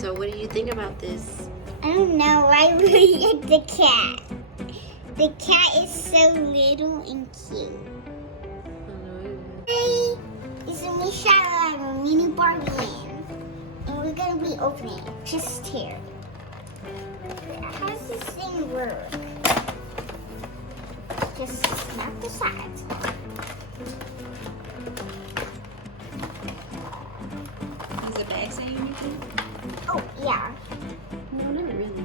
So what do you think about this? I don't know. I really like the cat. The cat is so little and cute. Hey, it's a new shower of a mini Barbieland. And we're going to be opening it just here. How does this thing work? Just snap the sides. Is the bag saying anything? Oh, yeah. No, not really.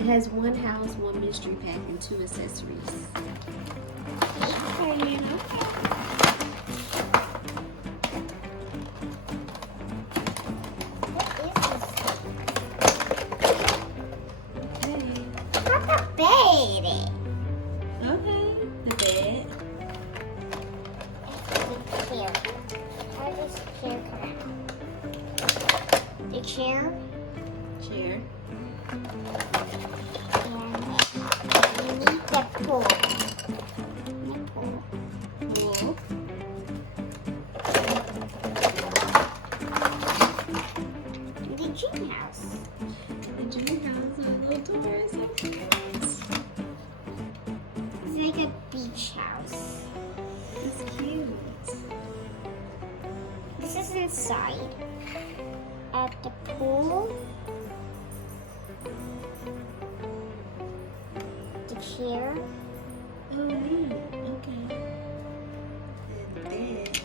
It has one house, one mystery pack, and 2 accessories. Okay. What is this thing? Okay. How about bed? Okay. The bed. The chair. How does the chair come out? The chair. Chair. And we need the pool. Pool. The Dreamhouse. The Dreamhouse with little doors. So cute. It's like a beach house. It's cute. This is inside. At the pool. The chair. Oh, neat. Okay. The bed.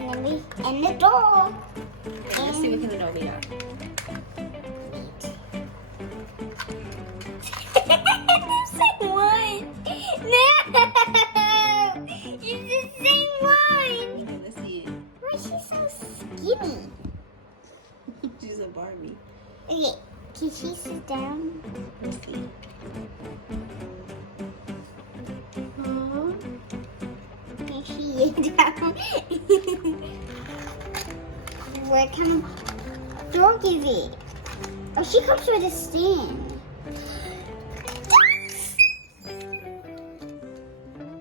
Oh. And the door. Let's see what kind of dog we are. It's like one. No! It's the same one. Okay, let's see it. Why is she so skinny? She's a Barbie. Okay, can she sit down? Let's see. Aww. Can she lay down? What kind of dog is it? Oh, she comes with a stand.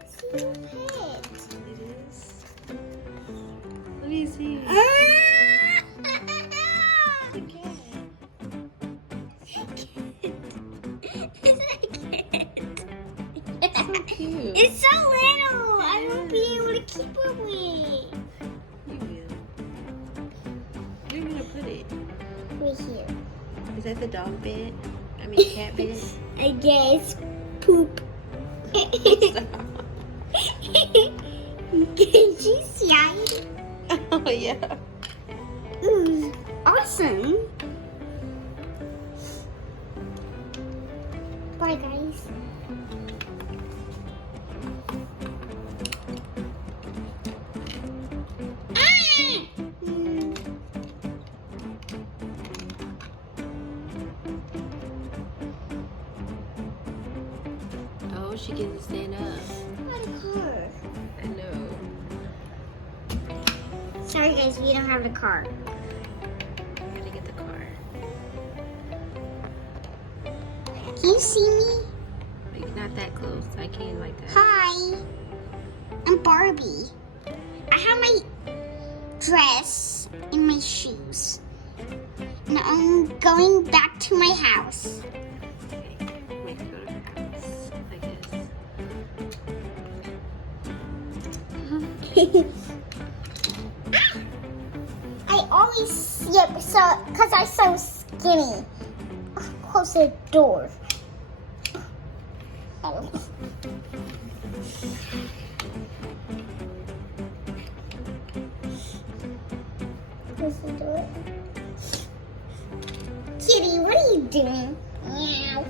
See your pet. It is. Let me see. Okay. It's So cute. It's so little. I won't be able to keep her with. You will. Where are you gonna put it? Right here. Is that the dog bed? I mean cat bed? I guess poop. Can she see it? Oh yeah. Ooh, awesome. Bye, guys. Oh, she gets to stand up. What a car. I know. Sorry, guys, we don't have the car. Gotta get the car. Can you see me? Like, not that close. I can't like that. Hi. I'm Barbie. I have my dress and my shoes. And I'm going back to my house. Okay. We have to go to her house, I guess. I always see it so because I'm so skinny. Close the door. Oh. Close the door. Kitty, what are you doing? Meow.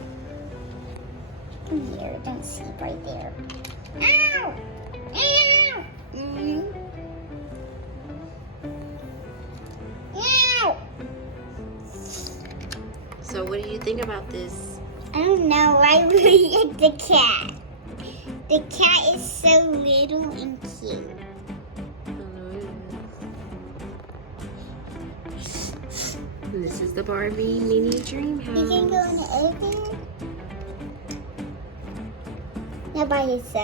Come here, don't sleep right there. Ow! Ow! Meow! So what do you think about this? I don't know. I really like the cat. The cat is so little and cute. And this is the Barbie mini dream house. You can go in the elevator. Now by yourself.